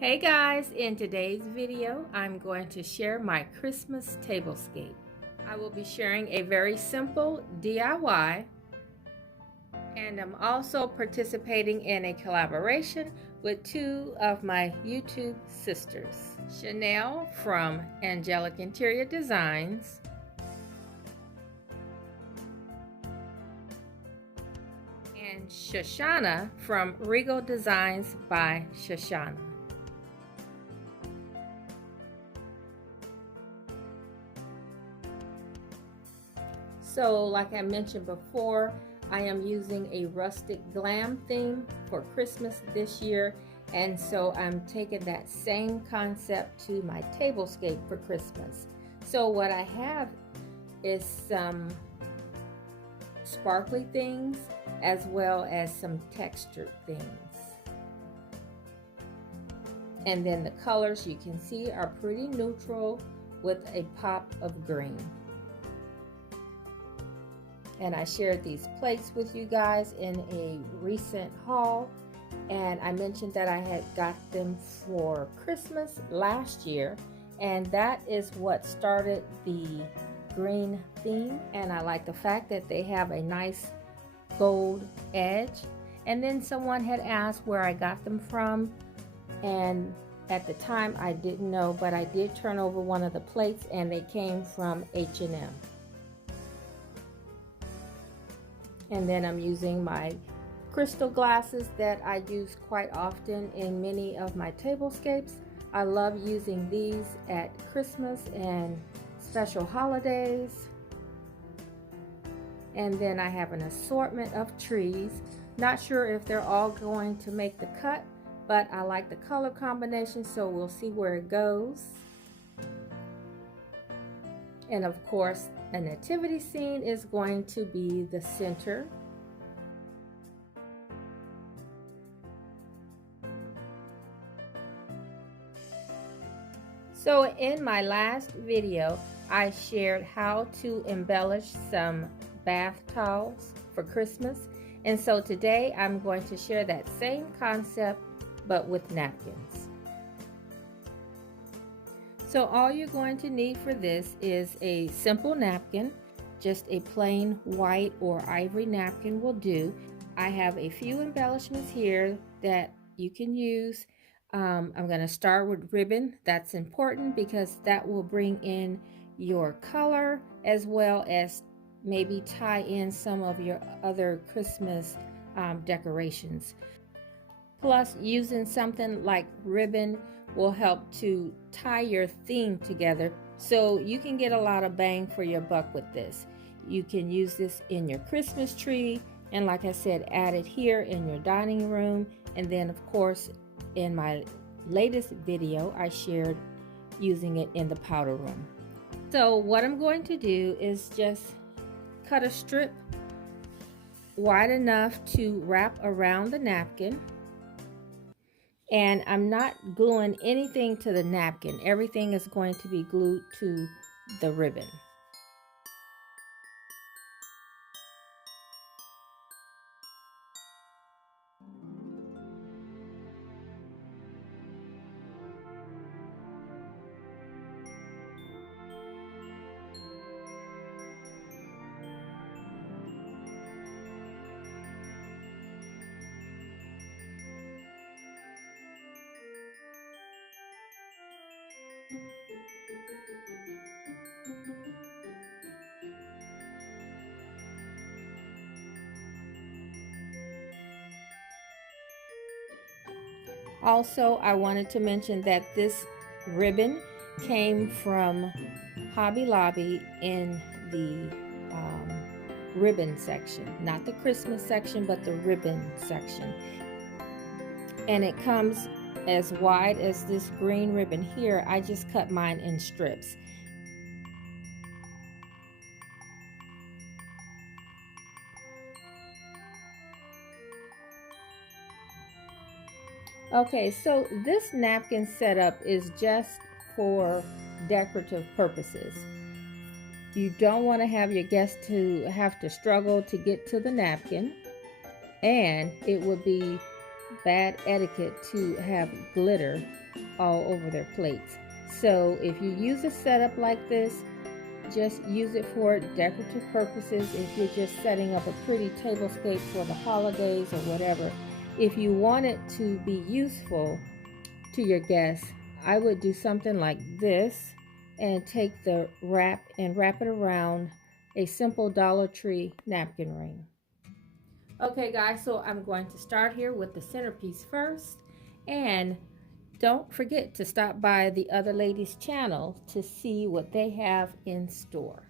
Hey guys, in today's video I'm going to share my Christmas tablescape. I will be sharing a very simple DIY, and I'm also participating in a collaboration with two of my YouTube sisters, Chanel from Angelic Interior Designs and Shoshana from Regal Designs by Shoshana. So like I mentioned before, I am using a rustic glam theme for Christmas this year, and so I'm taking that same concept to my tablescape for Christmas. So what I have is some sparkly things as well as some textured things. And then the colors you can see are pretty neutral with a pop of green. And I shared these plates with you guys in a recent haul, and I mentioned that I had got them for Christmas last year, and that is what started the green theme. And I like the fact that they have a nice gold edge. And then someone had asked where I got them from, and at the time I didn't know, but I did turn over one of the plates and they came from H&M. And then I'm using my crystal glasses that I use quite often in many of my tablescapes. I love using these at Christmas and special holidays. And then I have an assortment of trees. Not sure if they're all going to make the cut, but I like the color combination, so we'll see where it goes. And of course, a nativity scene is going to be the center. So in my last video, I shared how to embellish some bath towels for Christmas. And so today I'm going to share that same concept, but with napkins. So all you're going to need for this is a simple napkin. Just a plain white or ivory napkin will do. I have a few embellishments here that you can use. I'm going to start with ribbon. That's important because that will bring in your color as well as maybe tie in some of your other Christmas decorations. Plus, using something like ribbon will help to tie your theme together, so you can get a lot of bang for your buck with this. You can use this in your Christmas tree, and like I said, add it here in your dining room. And then of course in my latest video I shared using it in the powder room. So what I'm going to do is just cut a strip wide enough to wrap around the napkin. And I'm not gluing anything to the napkin. Everything is going to be glued to the ribbon. Also, I wanted to mention that this ribbon came from Hobby Lobby in the ribbon section. Not the Christmas section, but the ribbon section. And it comes as wide as this green ribbon here. I just cut mine in strips. Okay, so this napkin setup is just for decorative purposes. You don't want to have your guests to have to struggle to get to the napkin, and it would be bad etiquette to have glitter all over their plates. So if you use a setup like this, just use it for decorative purposes. If you're just setting up a pretty tablescape for the holidays or whatever, if you want it to be useful to your guests, I would do something like this and take the wrap and wrap it around a simple Dollar Tree napkin ring. Okay guys, so I'm going to start here with the centerpiece first, and don't forget to stop by the other ladies' channel to see what they have in store.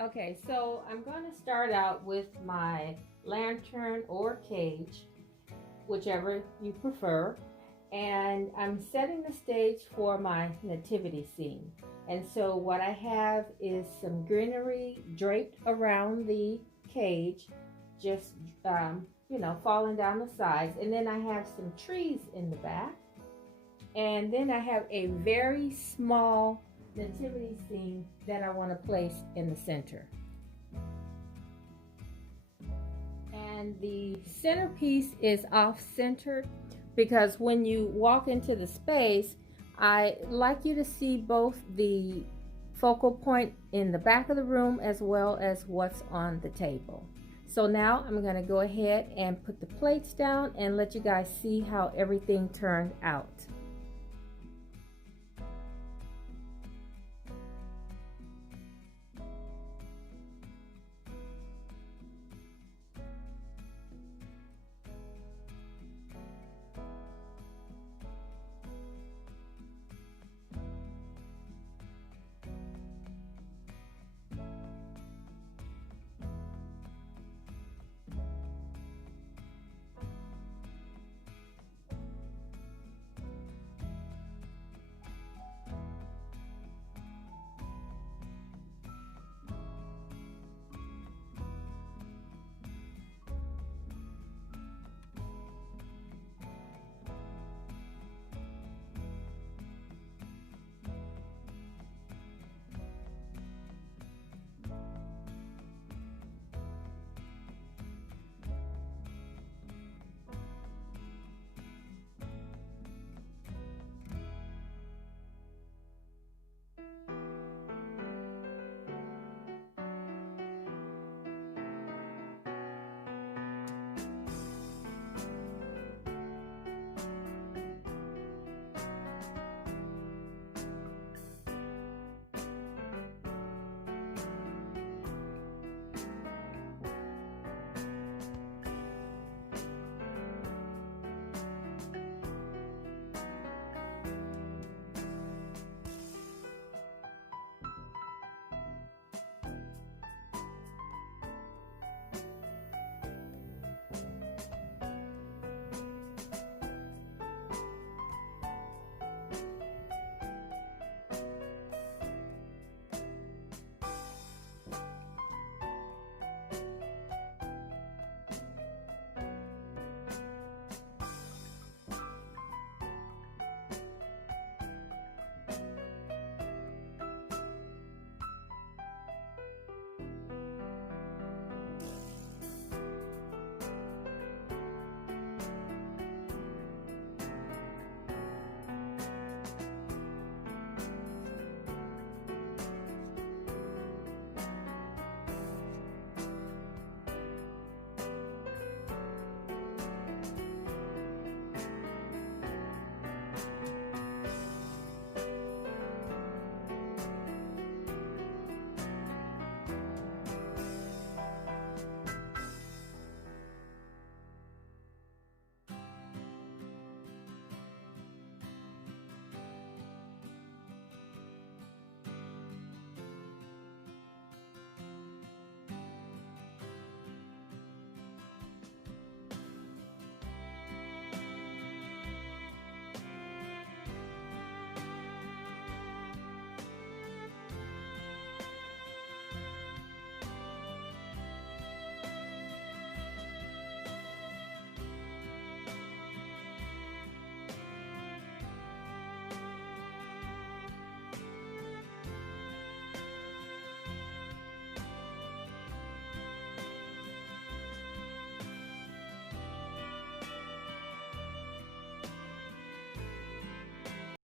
Okay, so I'm going to start out with my lantern or cage, whichever you prefer, and I'm setting the stage for my nativity scene. And so what I have is some greenery draped around the cage, just falling down the sides, and then I have some trees in the back, and then I have a very small nativity scene that I want to place in the center. And the centerpiece is off-centered because when you walk into the space, I like you to see both the focal point in the back of the room as well as what's on the table. So now I'm going to go ahead and put the plates down and let you guys see how everything turned out.